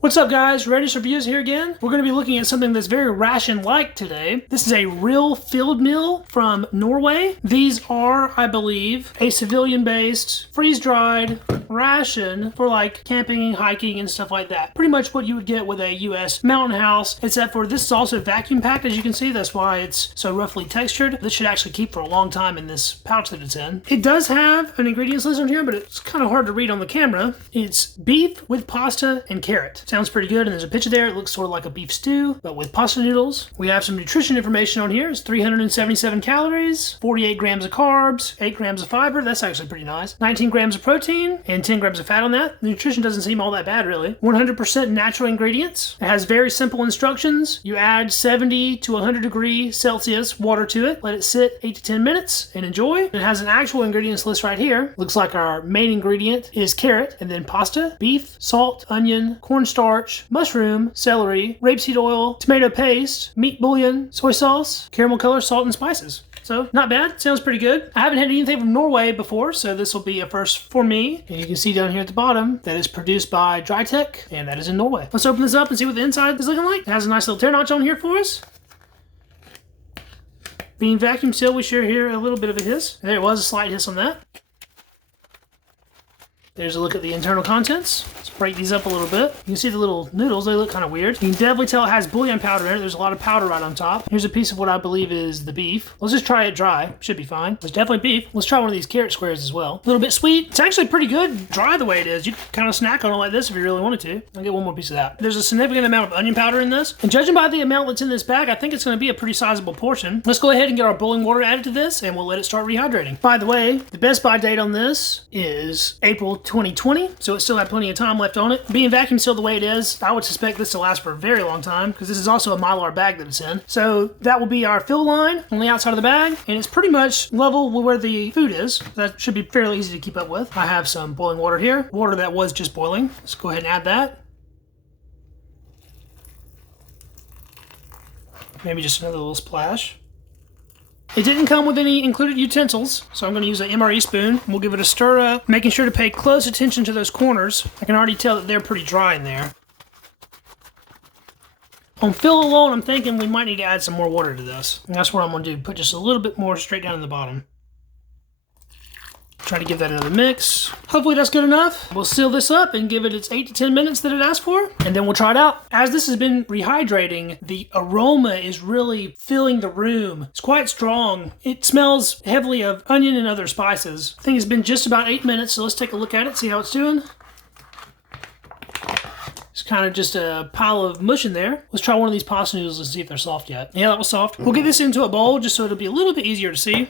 What's up guys, Readiness Reviews here again. We're going to be looking at something that's very ration-like today. This is a real field meal from Norway. These are, I believe, a civilian-based, freeze-dried ration for like camping, hiking, and stuff like that. Pretty much what you would get with a US mountain house, except for this is also vacuum packed, as you can see. That's why it's so roughly textured. This should actually keep for a long time in this pouch that it's in. It does have an ingredients list on here, but it's kind of hard to read on the camera. It's beef with pasta and carrot. Sounds pretty good, and there's a picture there. It looks sort of like a beef stew, but with pasta noodles. We have some nutrition information on here. It's 377 calories, 48 grams of carbs, 8 grams of fiber. That's actually pretty nice. 19 grams of protein, and 10 grams of fat on that. The nutrition doesn't seem all that bad, really. 100% natural ingredients. It has very simple instructions. You add 70 to 100 degrees Celsius water to it. Let it sit 8 to 10 minutes and enjoy. It has an actual ingredients list right here. Looks like our main ingredient is carrot, and then pasta, beef, salt, onion, cornstarch, mushroom, celery, rapeseed oil, tomato paste, meat bouillon, soy sauce, caramel color, salt, and spices. So, not bad. Sounds pretty good. I haven't had anything from Norway before, so this will be a first for me. And you can see down here at the bottom that it's produced by Drytech, and that is in Norway. Let's open this up and see what the inside is looking like. It has a nice little tear notch on here for us. Being vacuum sealed, we share here a little bit of a hiss. There was a slight hiss on that. There's a look at the internal contents. Let's break these up a little bit. You can see the little noodles. They look kind of weird. You can definitely tell it has bouillon powder in it. There's a lot of powder right on top. Here's a piece of what I believe is the beef. Let's just try it dry. Should be fine. It's definitely beef. Let's try one of these carrot squares as well. A little bit sweet. It's actually pretty good dry the way it is. You can kind of snack on it like this if you really wanted to. I'll get one more piece of that. There's a significant amount of onion powder in this. And judging by the amount that's in this bag, I think it's going to be a pretty sizable portion. Let's go ahead and get our boiling water added to this, and we'll let it start rehydrating. By the way, the best buy date on this is April 2020. So it still had plenty of time left on it. Being vacuum sealed the way it is, I would suspect this to last for a very long time, because this is also a Mylar bag that it's in. So that will be our fill line on the outside of the bag, and it's pretty much level with where the food is. That should be fairly easy to keep up with. I have some boiling water here, water that was just boiling. Let's go ahead and add that. Maybe just another little splash. It didn't come with any included utensils, so I'm going to use an MRE spoon. We'll give it a stir up, making sure to pay close attention to those corners. I can already tell that they're pretty dry in there. On fill alone, I'm thinking we might need to add some more water to this. And that's what I'm going to do, put just a little bit more straight down in the bottom. Try to give that another mix. Hopefully that's good enough. We'll seal this up and give it its 8 to 10 minutes that it asked for, and then we'll try it out. As this has been rehydrating, the aroma is really filling the room. It's quite strong. It smells heavily of onion and other spices. I think it's been just about 8 minutes, so let's take a look at it, see how it's doing. It's kind of just a pile of mush in there. Let's try one of these pasta noodles and see if they're soft yet. Yeah, that was soft. We'll get this into a bowl just so it'll be a little bit easier to see.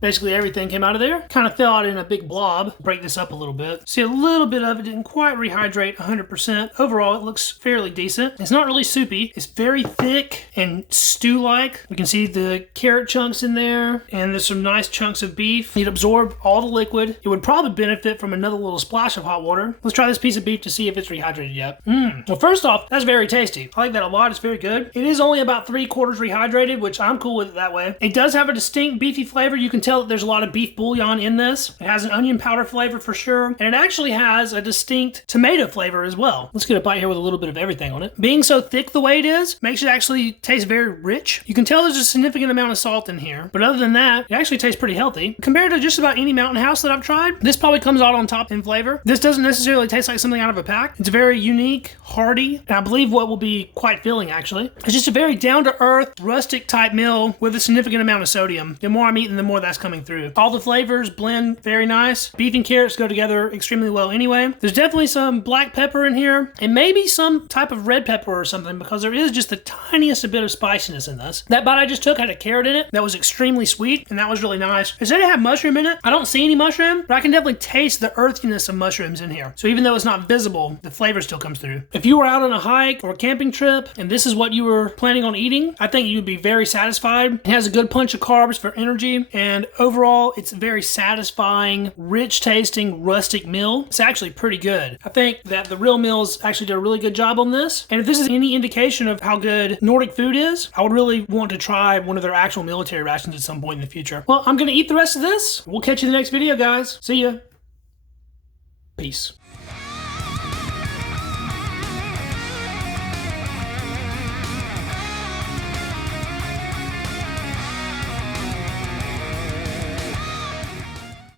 Basically everything came out of there. Kind of fell out in a big blob. Break this up a little bit. See, a little bit of it didn't quite rehydrate 100%. Overall, it looks fairly decent. It's not really soupy. It's very thick and stew-like. You can see the carrot chunks in there, and there's some nice chunks of beef. It absorbed all the liquid. It would probably benefit from another little splash of hot water. Let's try this piece of beef to see if it's rehydrated yet. Well, first off, that's very tasty. I like that a lot. It's very good. It is only about 3/4 rehydrated, which I'm cool with it that way. It does have a distinct beefy flavor. You can tell that there's a lot of beef bouillon in this. It has an onion powder flavor for sure, and it actually has a distinct tomato flavor as well. Let's get a bite here with a little bit of everything on it. Being so thick the way it is makes it actually taste very rich. You can tell there's a significant amount of salt in here, but other than that, it actually tastes pretty healthy. Compared to just about any mountain house that I've tried, this probably comes out on top in flavor. This doesn't necessarily taste like something out of a pack. It's very unique, hearty, and I believe what will be quite filling actually. It's just a very down-to-earth, rustic type meal with a significant amount of sodium. The more I'm eating, the more that's coming through. All the flavors blend very nice. Beef and carrots go together extremely well anyway. There's definitely some black pepper in here, and maybe some type of red pepper or something, because there is just the tiniest bit of spiciness in this. That bite I just took had a carrot in it that was extremely sweet, and that was really nice. It said it had mushroom in it. I don't see any mushroom, but I can definitely taste the earthiness of mushrooms in here. So even though it's not visible, the flavor still comes through. If you were out on a hike or a camping trip, and this is what you were planning on eating, I think you'd be very satisfied. It has a good punch of carbs for energy, and overall, it's a very satisfying, rich tasting, rustic meal. It's actually pretty good. I think that the Real Meals actually did a really good job on this. And if this is any indication of how good Nordic food is, I would really want to try one of their actual military rations at some point in the future. Well, I'm going to eat the rest of this. We'll catch you in the next video, guys. See ya. Peace.